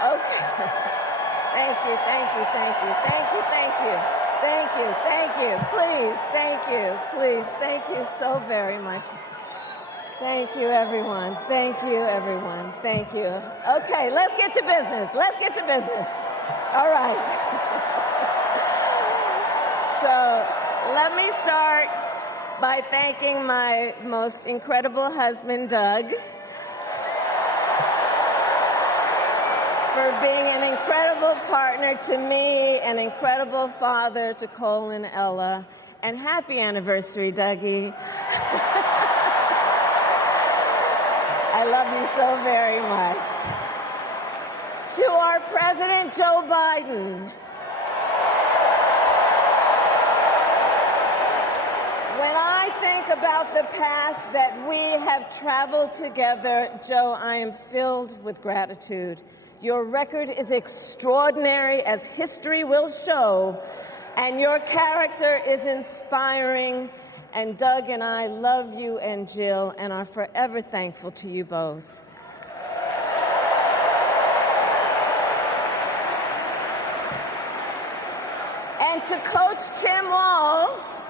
Okay. Thank you, thank you, thank you, thank you, thank you, thank you, thank you. Please, thank you, please, thank you so very much. Thank you, everyone. Thank you, everyone. Thank you. Okay, let's get to business. Let's get to business. All right. So let me start by thanking my most incredible husband, Doug, for being an incredible partner to me, an incredible father to Cole and Ella, and happy anniversary, Dougie. I love you so very much. To our President Joe Biden, when I think about the path that we have traveled together, Joe, I am filled with gratitude. Your record is extraordinary, as history will show, and your character is inspiring. And Doug and I love you and Jill and are forever thankful to you both. And to Coach Tim Walz,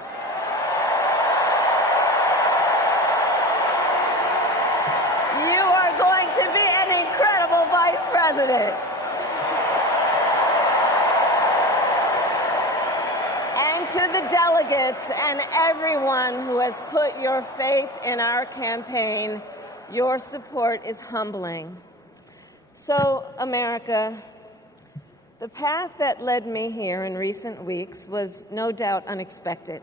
you are going to be an incredible vice president. And to the delegates and everyone who has put your faith in our campaign, your support is humbling. So, America, the path that led me here in recent weeks was no doubt unexpected.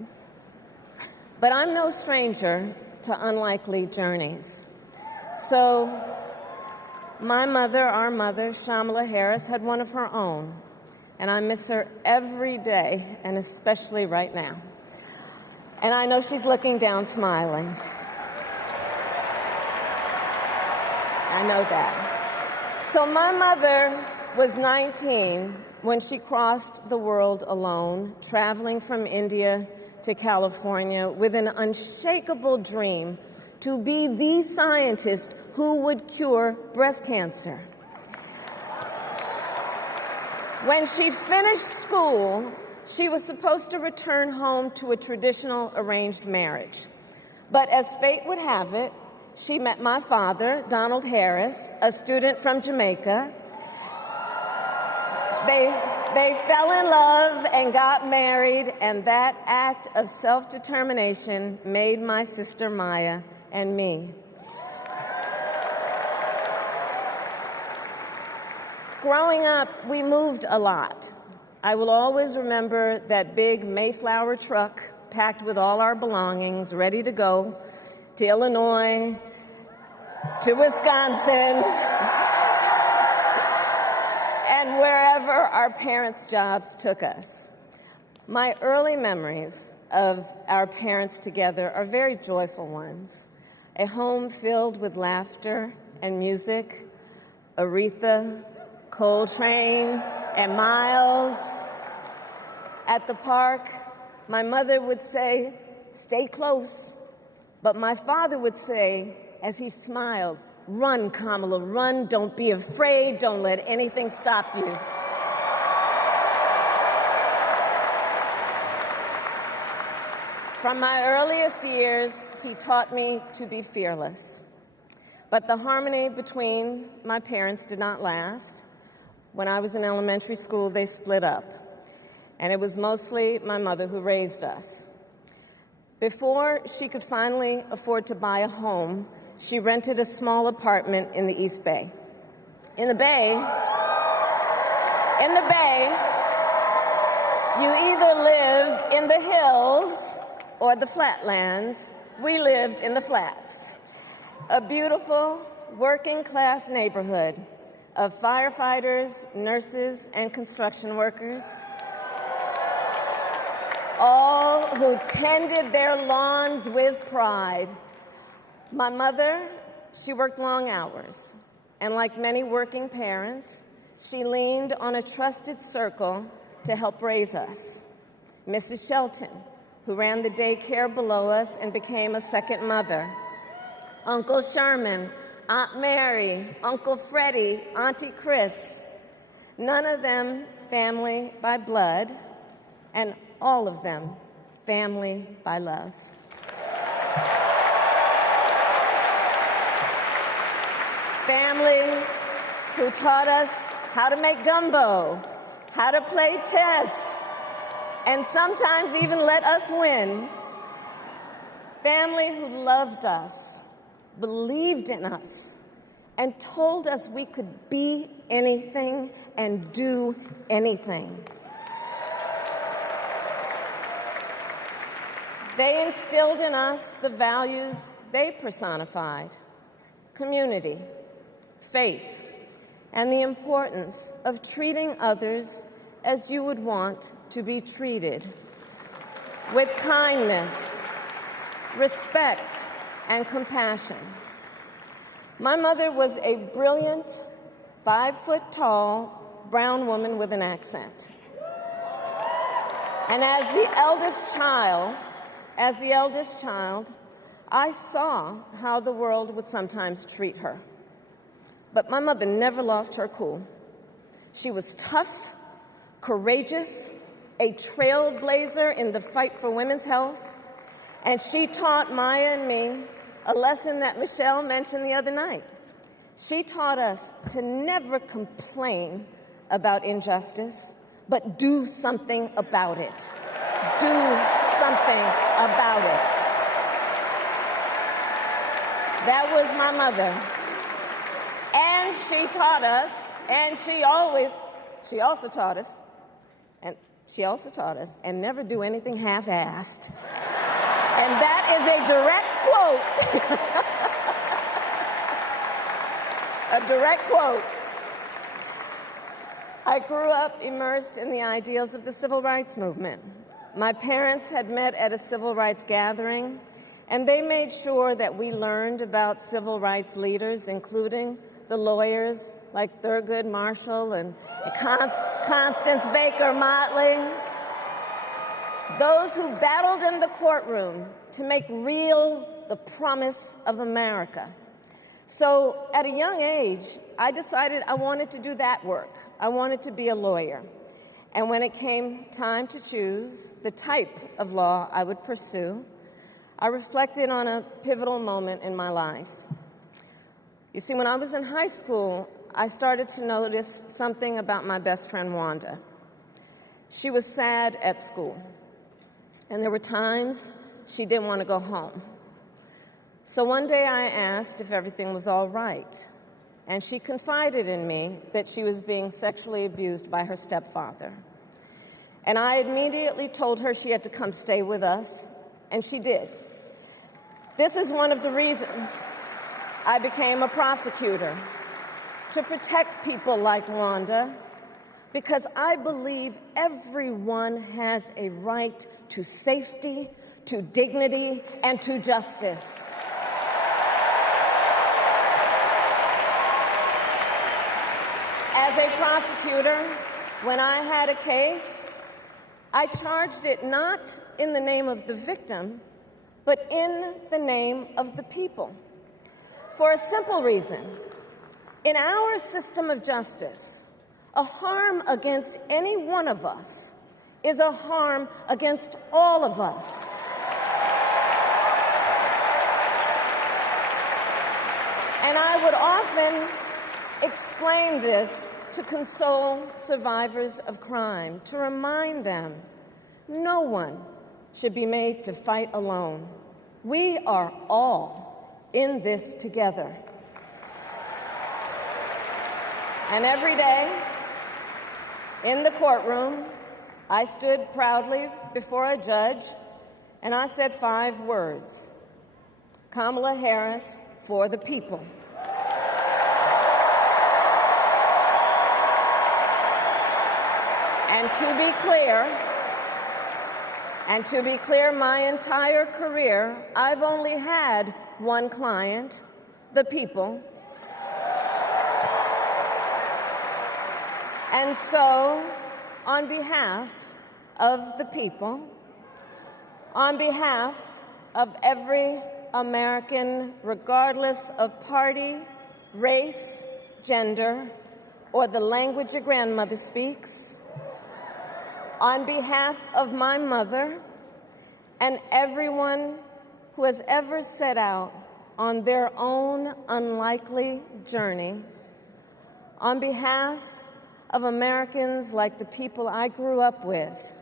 But I'm no stranger to unlikely journeys. So, my mother, our mother, Kamala Harris, had one of her own. And I miss her every day, and especially right now. And I know she's looking down, smiling. I know that. So my mother was 19 when she crossed the world alone, traveling from India to California with an unshakable dream to be the scientist who would cure breast cancer. When she finished school, she was supposed to return home to a traditional arranged marriage. But as fate would have it, she met my father, Donald Harris, a student from Jamaica. They fell in love and got married, and that act of self-determination made my sister Maya and me. Growing up, we moved a lot. I will always remember that big Mayflower truck packed with all our belongings, ready to go to Illinois, to Wisconsin, and wherever our parents' jobs took us. My early memories of our parents together are very joyful ones. A home filled with laughter and music, Aretha, Coltrane, and Miles. At the park, my mother would say, "Stay close." But my father would say, as he smiled, "Run, Kamala, run. Don't be afraid. Don't let anything stop you." From my earliest years, he taught me to be fearless. But the harmony between my parents did not last. When I was in elementary school, they split up, and it was mostly my mother who raised us. Before she could finally afford to buy a home, she rented a small apartment in the East Bay. In the Bay, you either live in the hills or the flatlands. We lived in the flats. A beautiful working-class neighborhood of firefighters, nurses, and construction workers, all who tended their lawns with pride. My mother, she worked long hours, and like many working parents, she leaned on a trusted circle to help raise us. Mrs. Shelton, who ran the daycare below us and became a second mother. Uncle Sherman, Aunt Mary, Uncle Freddie, Auntie Chris, none of them family by blood, and all of them family by love. Family who taught us how to make gumbo, how to play chess, and sometimes even let us win. Family who loved us, believed in us, and told us we could be anything and do anything. They instilled in us the values they personified: community, faith, and the importance of treating others as you would want to be treated, with kindness, respect, and compassion. My mother was a brilliant, 5-foot-tall, brown woman with an accent. And as the eldest child, I saw how the world would sometimes treat her. But my mother never lost her cool. She was tough, courageous, a trailblazer in the fight for women's health, and she taught Maya and me a lesson that Michelle mentioned the other night. She taught us to never complain about injustice, but do something about it. Do something about it. That was my mother. And she taught us, and she also taught us, and never do anything half-assed. And that is a direct quote. A direct quote. I grew up immersed in the ideals of the civil rights movement. My parents had met at a civil rights gathering, and they made sure that we learned about civil rights leaders, including the lawyers like Thurgood Marshall and Constance Baker Motley, those who battled in the courtroom to make real the promise of America. So at a young age, I decided I wanted to do that work. I wanted to be a lawyer. And when it came time to choose the type of law I would pursue, I reflected on a pivotal moment in my life. You see, when I was in high school, I started to notice something about my best friend, Wanda. She was sad at school, and there were times she didn't want to go home. So one day I asked if everything was all right, and she confided in me that she was being sexually abused by her stepfather. And I immediately told her she had to come stay with us, and she did. This is one of the reasons I became a prosecutor, to protect people like Wanda, because I believe everyone has a right to safety, to dignity, and to justice. As a prosecutor, when I had a case, I charged it not in the name of the victim, but in the name of the people. For a simple reason. In our system of justice, a harm against any one of us is a harm against all of us. And I would often explain this to console survivors of crime, to remind them no one should be made to fight alone. We are all in this together. And every day in the courtroom, I stood proudly before a judge and I said 5 words: Kamala Harris for the people. And to be clear, my entire career, I've only had one client, the people. And so, on behalf of the people, on behalf of every American, regardless of party, race, gender, or the language your grandmother speaks, on behalf of my mother and everyone who has ever set out on their own unlikely journey, on behalf of Americans like the people I grew up with,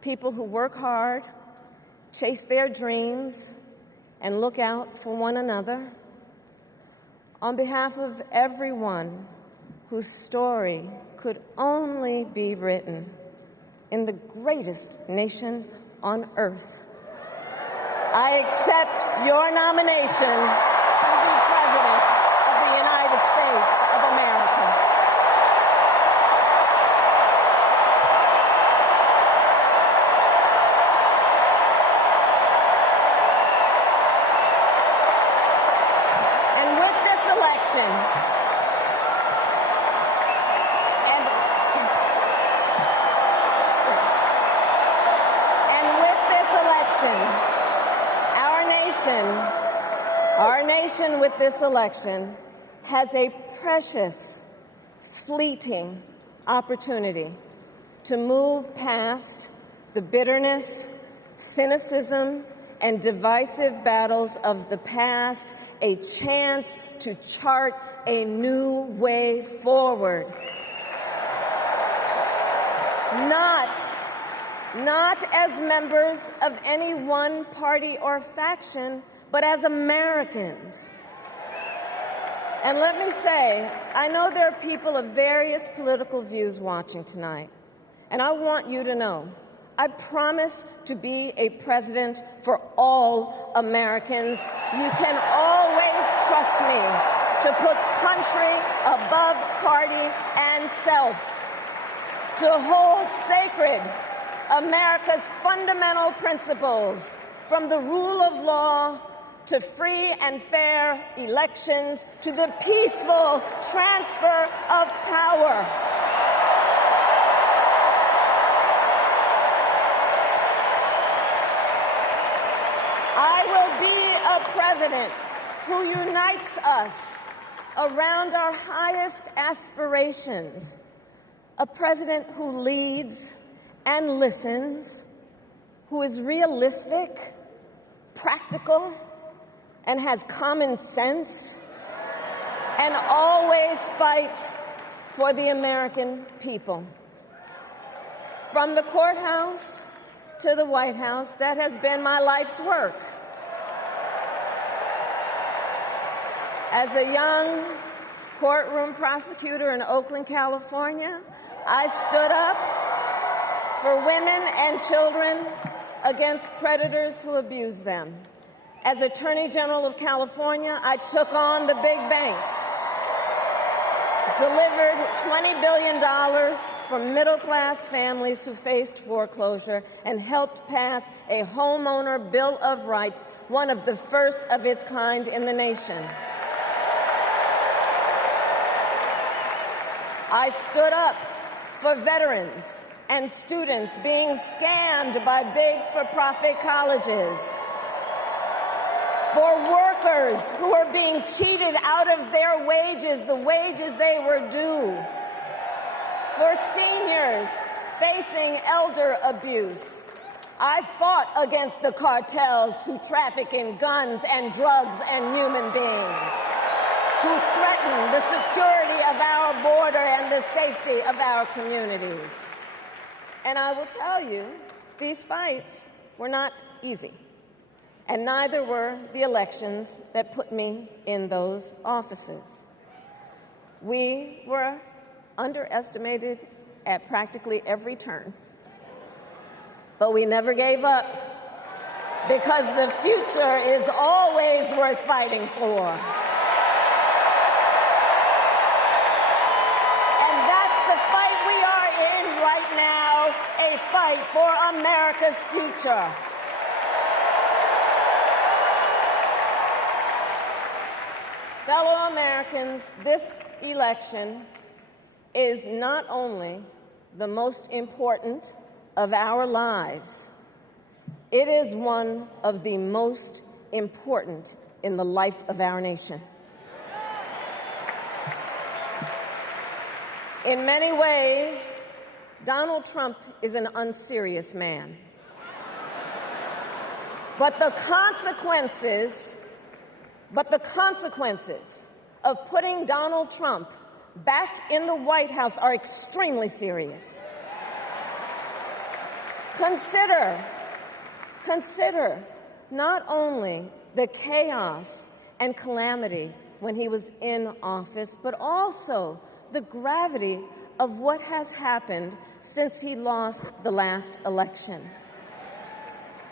people who work hard, chase their dreams, and look out for one another, on behalf of everyone whose story could only be written in the greatest nation on earth, I accept your nomination to be President of the United States of America. And with this election, our nation with this election has a precious, fleeting opportunity to move past the bitterness, cynicism, and divisive battles of the past, a chance to chart a new way forward. Not as members of any one party or faction, but as Americans. And let me say, I know there are people of various political views watching tonight, and I want you to know, I promise to be a president for all Americans. You can always trust me to put country above party and self, to hold sacred America's fundamental principles, from the rule of law to free and fair elections to the peaceful transfer of power. I will be a president who unites us around our highest aspirations, a president who leads and listens, who is realistic, practical, and has common sense, and always fights for the American people. From the courthouse to the White House, that has been my life's work. As a young courtroom prosecutor in Oakland, California, I stood up for women and children against predators who abuse them. As Attorney General of California, I took on the big banks, delivered $20 billion from middle-class families who faced foreclosure, and helped pass a homeowner Bill of Rights, one of the first of its kind in the nation. I stood up for veterans and students being scammed by big for-profit colleges, for workers who are being cheated out of their wages, the wages they were due, for seniors facing elder abuse. I fought against the cartels who traffic in guns and drugs and human beings, who threaten the security of our border and the safety of our communities. And I will tell you, these fights were not easy. And neither were the elections that put me in those offices. We were underestimated at practically every turn. But we never gave up, because the future is always worth fighting for. And that's the fight we are in right now, a fight for America's future. Fellow Americans, this election is not only the most important of our lives, it is one of the most important in the life of our nation. In many ways, Donald Trump is an unserious man. But the consequences of putting Donald Trump back in the White House are extremely serious. Consider not only the chaos and calamity when he was in office, but also the gravity of what has happened since he lost the last election.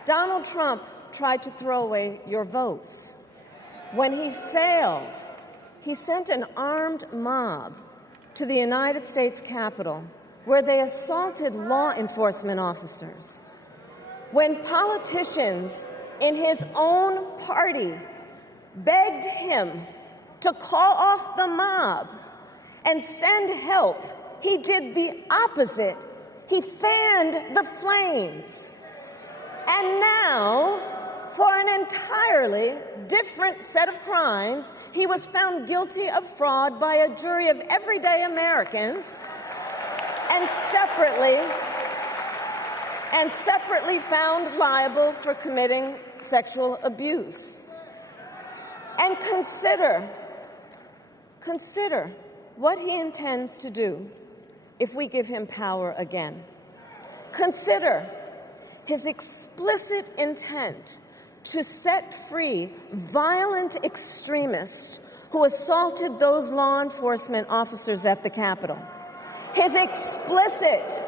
Donald Trump tried to throw away your votes. When he failed, he sent an armed mob to the United States Capitol, where they assaulted law enforcement officers. When politicians in his own party begged him to call off the mob and send help, he did the opposite. He fanned the flames. And now, for an entirely different set of crimes, he was found guilty of fraud by a jury of everyday Americans and separately found liable for committing sexual abuse. And consider what he intends to do if we give him power again. Consider his explicit intent to set free violent extremists who assaulted those law enforcement officers at the Capitol. His explicit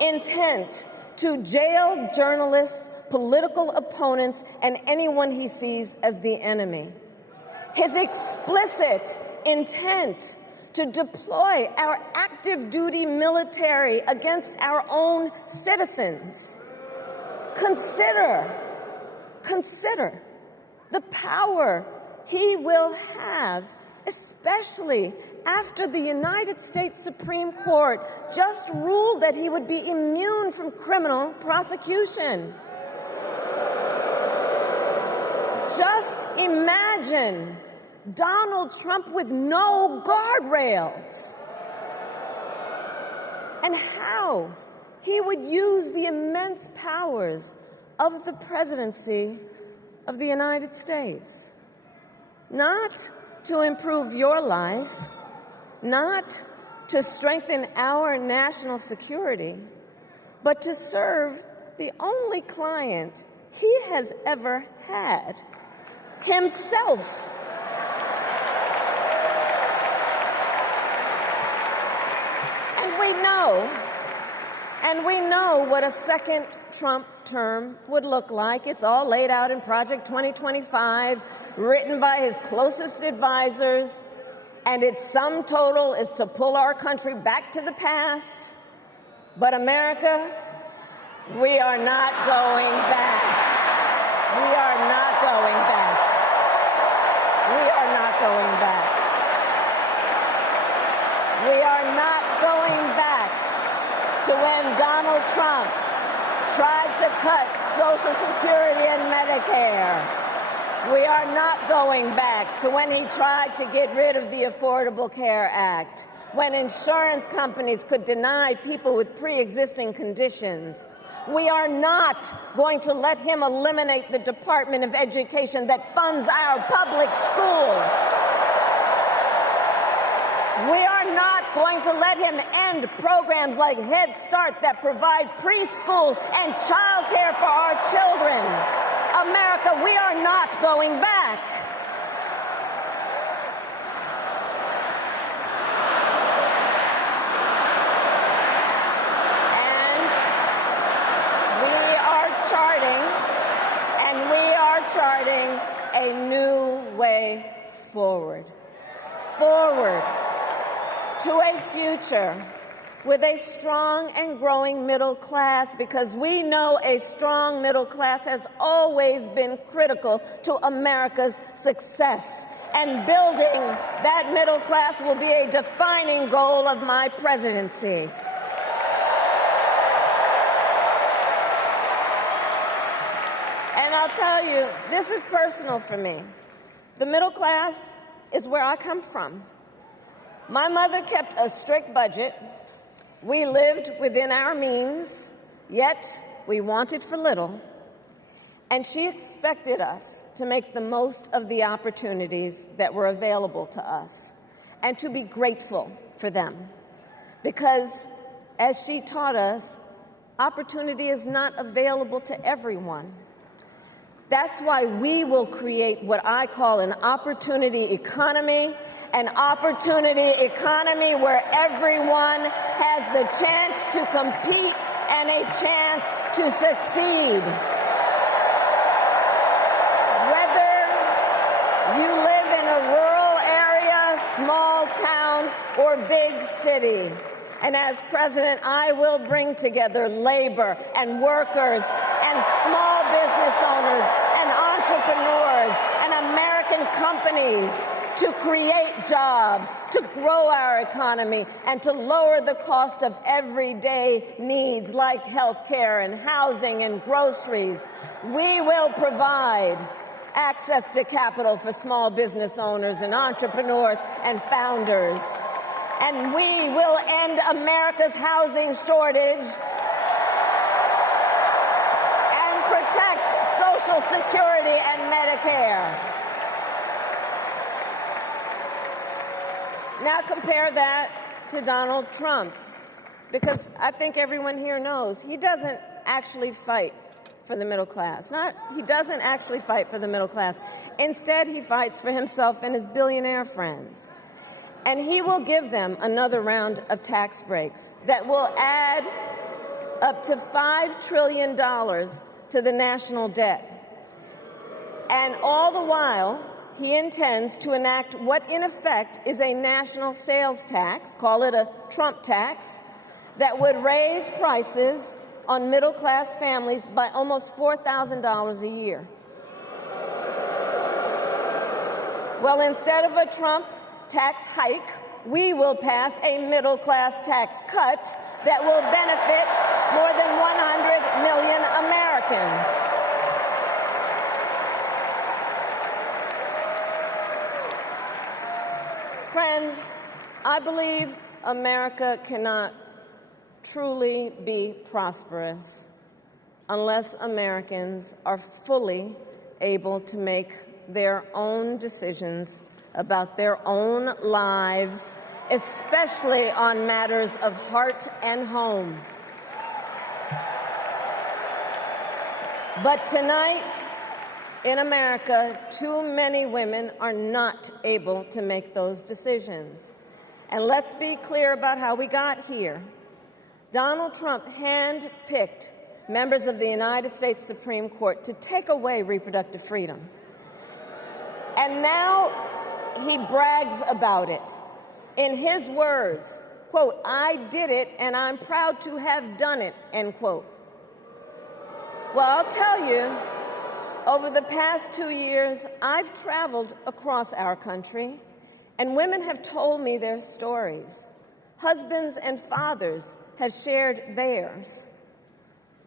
intent to jail journalists, political opponents, and anyone he sees as the enemy. His explicit intent to deploy our active duty military against our own citizens. Consider the power he will have, especially after the United States Supreme Court just ruled that he would be immune from criminal prosecution. Just imagine Donald Trump with no guardrails, and how he would use the immense powers of the presidency of the United States, not to improve your life, not to strengthen our national security, but to serve the only client he has ever had, himself. And we know what a second Trump term would look like. It's all laid out in Project 2025, written by his closest advisors, and its sum total is to pull our country back to the past. But America, we are not going back. We are not going back. We are not going back. We are not going back to when Donald Trump tried to cut Social Security and Medicare. We are not going back to when he tried to get rid of the Affordable Care Act, when insurance companies could deny people with pre-existing conditions. We are not going to let him eliminate the Department of Education that funds our public schools. We are not going to let him end programs like Head Start that provide preschool and child care for our children. America, we are not going back. And we are charting a new way forward. Forward to a future with a strong and growing middle class, because we know a strong middle class has always been critical to America's success. And building that middle class will be a defining goal of my presidency. And I'll tell you, this is personal for me. The middle class is where I come from. My mother kept a strict budget. We lived within our means, yet we wanted for little. And she expected us to make the most of the opportunities that were available to us and to be grateful for them. Because, as she taught us, opportunity is not available to everyone. That's why we will create what I call an opportunity economy where everyone has the chance to compete and a chance to succeed. Whether you live in a rural area, small town, or big city. And as president, I will bring together labor and workers and small business owners and entrepreneurs and American companies to create jobs, to grow our economy, and to lower the cost of everyday needs like health care and housing and groceries. We will provide access to capital for small business owners and entrepreneurs and founders. And we will end America's housing shortage and protect Social Security and Medicare. Now compare that to Donald Trump, because I think everyone here knows he doesn't actually fight for the middle class. He doesn't actually fight for the middle class. Instead, he fights for himself and his billionaire friends. And he will give them another round of tax breaks that will add up to $5 trillion to the national debt. And all the while, he intends to enact what in effect is a national sales tax, call it a Trump tax, that would raise prices on middle-class families by almost $4,000 a year. Well, instead of a Trump tax hike, we will pass a middle-class tax cut that will benefit more than 100 million Americans. Friends, I believe America cannot truly be prosperous unless Americans are fully able to make their own decisions about their own lives, especially on matters of heart and home. But tonight, in America, too many women are not able to make those decisions. And let's be clear about how we got here. Donald Trump handpicked members of the United States Supreme Court to take away reproductive freedom. And now he brags about it. In his words, quote, "I did it and I'm proud to have done it," end quote. Well, I'll tell you, over the past 2 years, I've traveled across our country, and women have told me their stories. Husbands and fathers have shared theirs.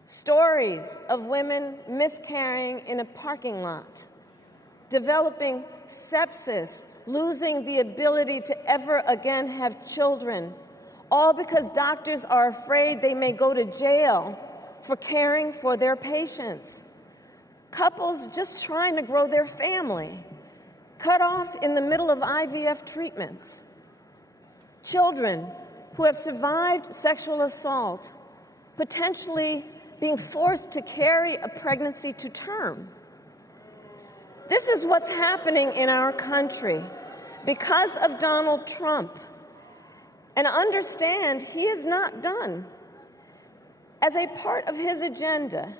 Stories of women miscarrying in a parking lot, developing sepsis, losing the ability to ever again have children, all because doctors are afraid they may go to jail for caring for their patients. Couples just trying to grow their family, cut off in the middle of IVF treatments. Children who have survived sexual assault, potentially being forced to carry a pregnancy to term. This is what's happening in our country because of Donald Trump. And understand, he is not done. As a part of his agenda,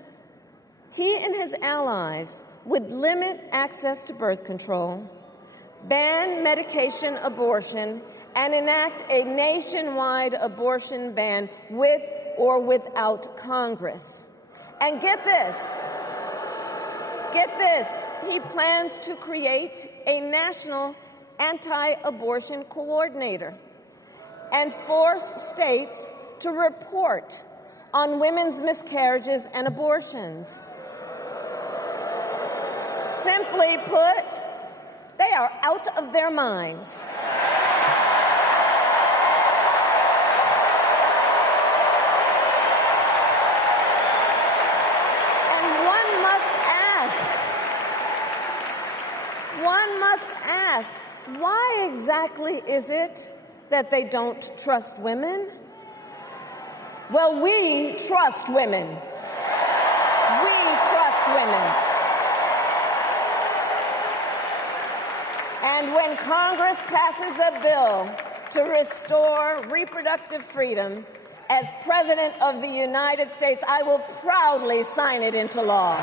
he and his allies would limit access to birth control, ban medication abortion, and enact a nationwide abortion ban with or without Congress. And get this, he plans to create a national anti-abortion coordinator and force states to report on women's miscarriages and abortions. Simply put, they are out of their minds. exactly is it that they don't trust women? Well, we trust women. We trust women. And when Congress passes a bill to restore reproductive freedom, as President of the United States, I will proudly sign it into law.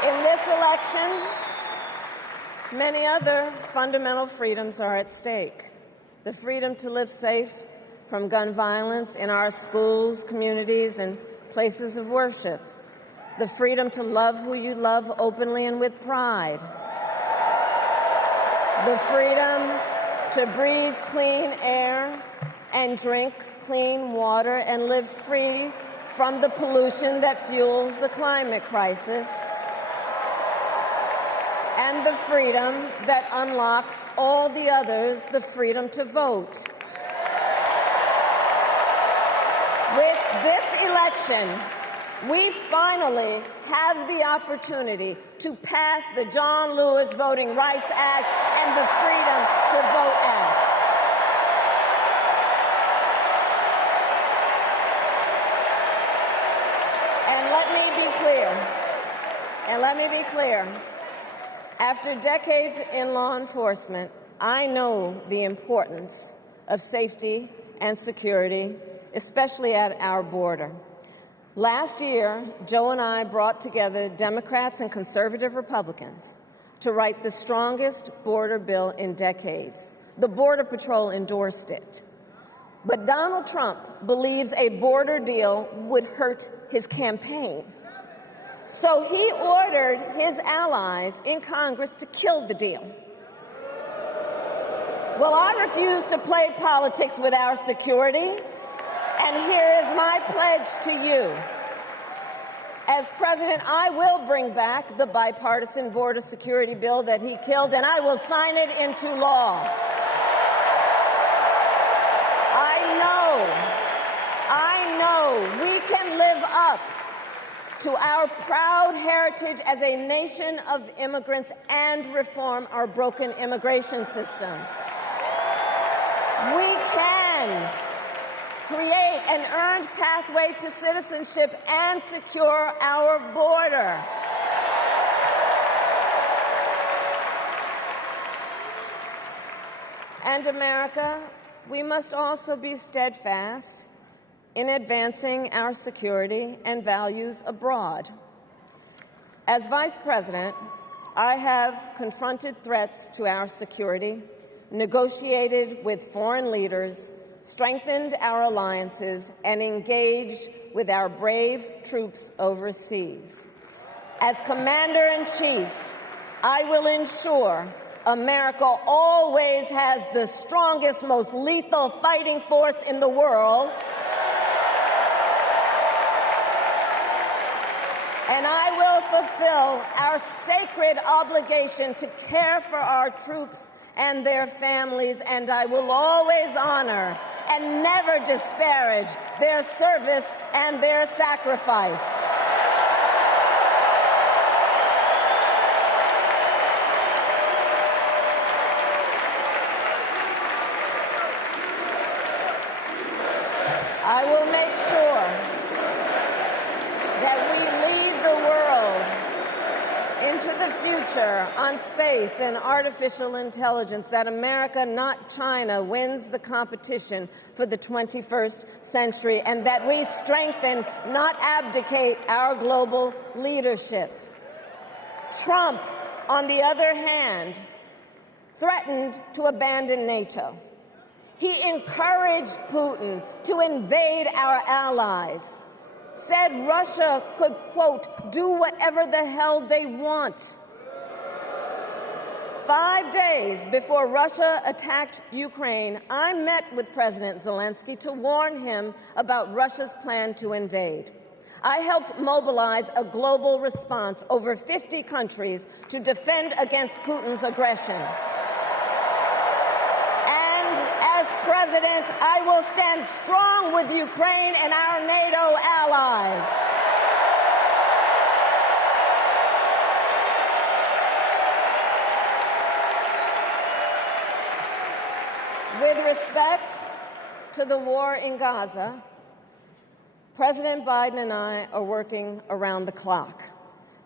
In this election, many other fundamental freedoms are at stake. The freedom to live safe from gun violence in our schools, communities, and places of worship. The freedom to love who you love openly and with pride. The freedom to breathe clean air and drink clean water and live free from the pollution that fuels the climate crisis. And the freedom that unlocks all the others, the freedom to vote. With this election, we finally have the opportunity to pass the John Lewis Voting Rights Act and the Freedom to Vote Act. And let me be clear. After decades in law enforcement, I know the importance of safety and security, especially at our border. Last year, Joe and I brought together Democrats and conservative Republicans to write the strongest border bill in decades. The Border Patrol endorsed it. But Donald Trump believes a border deal would hurt his campaign. So he ordered his allies in Congress to kill the deal. Well, I refuse to play politics with our security. And here is my pledge to you. As president, I will bring back the bipartisan border security bill that he killed, and I will sign it into law. I know we can live up to our proud heritage as a nation of immigrants and reform our broken immigration system. We can create an earned pathway to citizenship and secure our border. And America, we must also be steadfast in advancing our security and values abroad. As Vice President, I have confronted threats to our security, negotiated with foreign leaders, strengthened our alliances, and engaged with our brave troops overseas. As Commander-in-Chief, I will ensure America always has the strongest, most lethal fighting force in the world, and I will fulfill our sacred obligation to care for our troops and their families, and I will always honor and never disparage their service and their sacrifice. I will make sure that we lead the world into the future on space and artificial intelligence, that America, not China, wins the competition for the 21st century, and that we strengthen, not abdicate, our global leadership. Trump, on the other hand, threatened to abandon NATO. He encouraged Putin to invade our allies, said Russia could, quote, do whatever the hell they want. 5 days before Russia attacked Ukraine, I met with President Zelensky to warn him about Russia's plan to invade. I helped mobilize a global response, over 50 countries, to defend against Putin's aggression. And as president, I will stand strong with Ukraine and our NATO allies. With respect to the war in Gaza, President Biden and I are working around the clock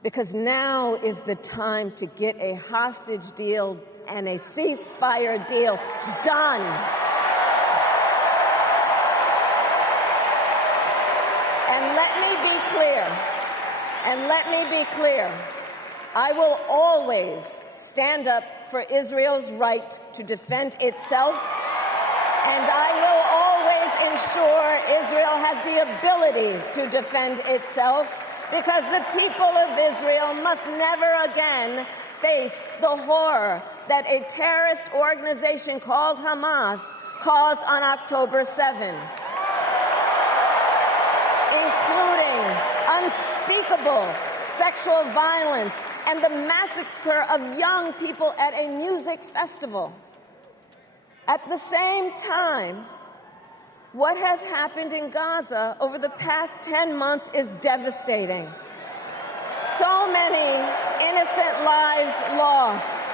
because now is the time to get a hostage deal and a ceasefire deal done. And let me be clear, I will always stand up for Israel's right to defend itself, and I will always ensure Israel has the ability to defend itself, because the people of Israel must never again face the horror that a terrorist organization called Hamas caused on October 7, including unspeakable sexual violence and the massacre of young people at a music festival. At the same time, what has happened in Gaza over the past 10 months is devastating. So many innocent lives lost.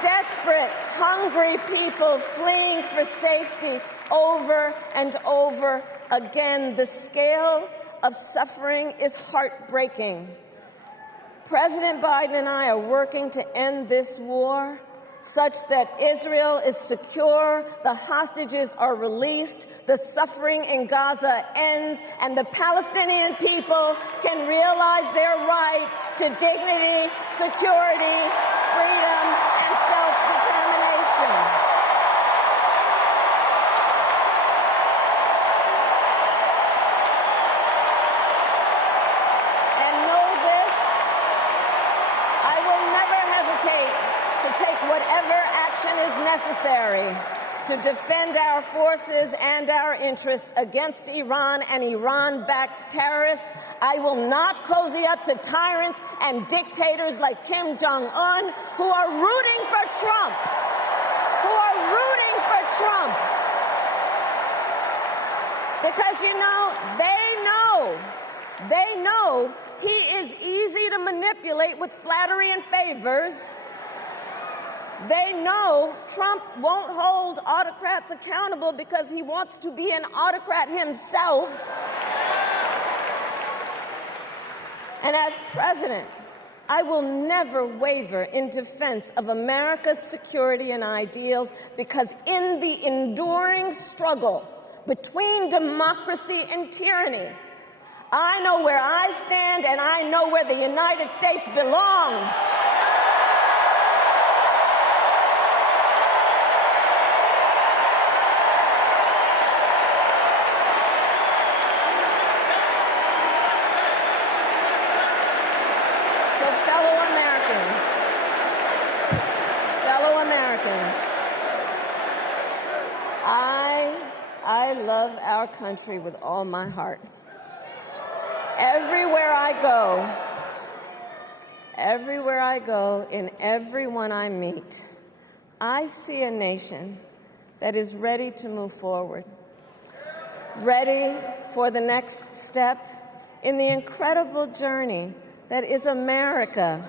Desperate, hungry people fleeing for safety over and over again. The scale of suffering is heartbreaking. President Biden and I are working to end this war such that Israel is secure, the hostages are released, the suffering in Gaza ends, and the Palestinian people can realize their right to dignity, security, freedom, and self-determination. And know this, I will never hesitate to take whatever action is necessary to defend our forces and our interests against Iran and Iran-backed terrorists. I will not cozy up to tyrants and dictators like Kim Jong-un who are rooting for Trump, Because, you know, they know he is easy to manipulate with flattery and favors. They know Trump won't hold autocrats accountable because he wants to be an autocrat himself. And as president, I will never waver in defense of America's security and ideals, because in the enduring struggle between democracy and tyranny, I know where I stand and I know where the United States belongs. I love our country with all my heart. Everywhere I go, in everyone I meet, I see a nation that is ready to move forward, ready for the next step in the incredible journey that is America.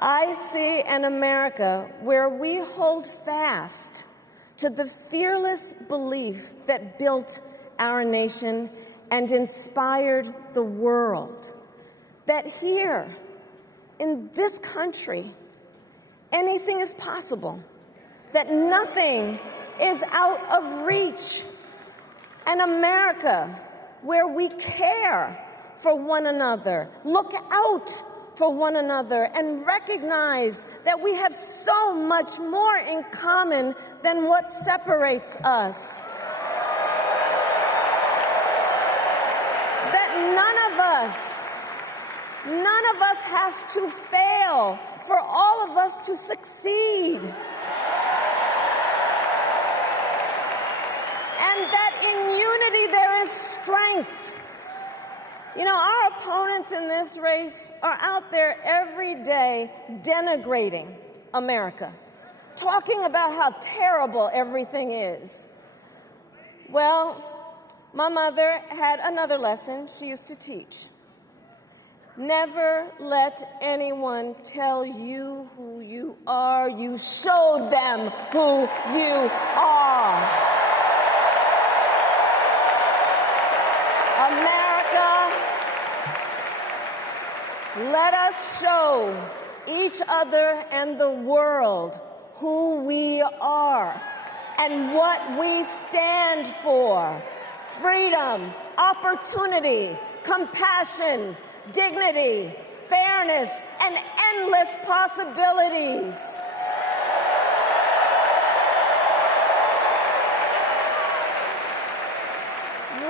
I see an America where we hold fast to the fearless belief that built our nation and inspired the world, that here in this country, anything is possible, that nothing is out of reach. An America where we care for one another, look out for one another, and recognize that we have so much more in common than what separates us. That none of us has to fail for all of us to succeed. And that in unity there is strength. You know, our opponents in this race are out there every day denigrating America, talking about how terrible everything is. Well, my mother had another lesson she used to teach. Never let anyone tell you who you are. You show them who you are. America, let us show each other and the world who we are and what we stand for. Freedom, opportunity, compassion, dignity, fairness, and endless possibilities.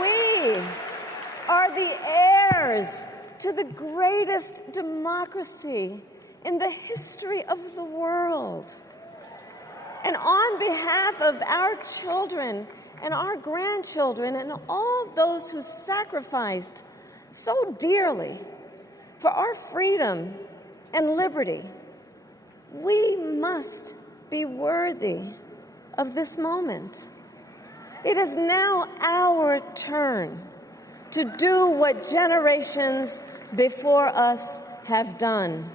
We are the heirs to the greatest democracy in the history of the world. And on behalf of our children and our grandchildren and all those who sacrificed so dearly for our freedom and liberty, we must be worthy of this moment. It is now our turn to do what generations before us have done,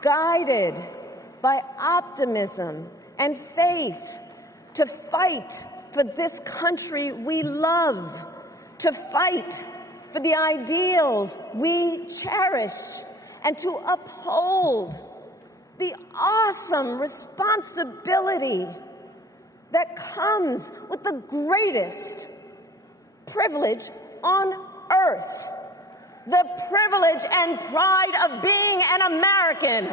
guided by optimism and faith, to fight for this country we love, to fight for the ideals we cherish, and to uphold the awesome responsibility that comes with the greatest privilege on earth, the privilege and pride of being an American.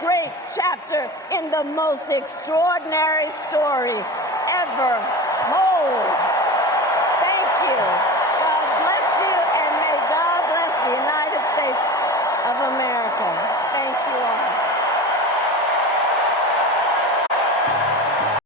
Great chapter in the most extraordinary story ever